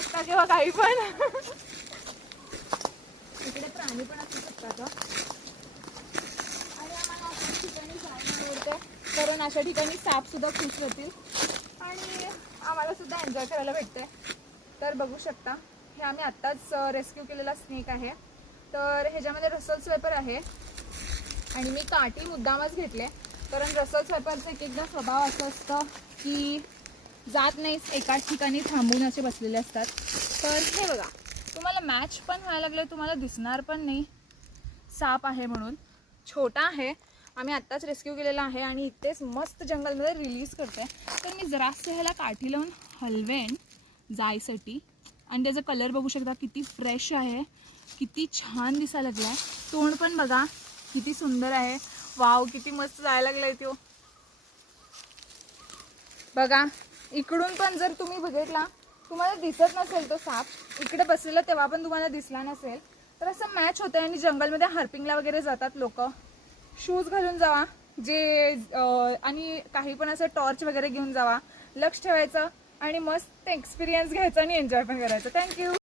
शकता किंवा काही पण. इकडे प्राणी पण असू शकतात आणि आम्हाला अशा ठिकाणी जायला आवडते कारण अशा ठिकाणी साप सुद्धा खुश होतील आणि आम्हाला सुद्धा एन्जॉय करायला भेटते. तर बघू शकता हे आम्ही आत्ताच रेस्क्यू केलेला स्नेक आहे. तर ह्याच्यामध्ये रसल स्वॅपर आहे आणि मी काठी मुद्दामच घेतले कारण रसल स्वॅपरचं एक एकदा स्वभाव असं असतं की जात नाहीच, एकाच ठिकाणी थांबून असे बसलेले असतात. तर हे बघा तुम्हाला मॅच पण व्हायला लागले, तुम्हाला दिसणार पण नाही साप आहे म्हणून. छोटा आहे, आम्ही आत्ताच रेस्क्यू केलेला आहे आणि इथेच मस्त जंगलमध्ये रिलीज करते. तर मी जरासं ह्याला काठी लावून हलवेन जायसाठी आणि त्याचा कलर बघू शकता किती फ्रेश आहे, किती छान दिसायला लागला आहे. तोंड पण बघा किती सुंदर आहे. वाव किती मस्त जायला लागलाय तो बघा. इकडून पण जर तुम्ही बघितला तुम्हाला दिसत नसेल तो साप, इकडे बसलेला तेव्हा पण तुम्हाला दिसला नसेल, तर असं मॅच होतं. आणि जंगलमध्ये हार्पिंगला वगैरे जातात लोक, शूज घालून जावा जे आणि काही पण असं टॉर्च वगैरे घेऊन जावा, लक्ष ठेवायचं आणि मस्त एक्सपिरियन्स घ्यायचा आणि एन्जॉय पण करायचं. थँक्यू.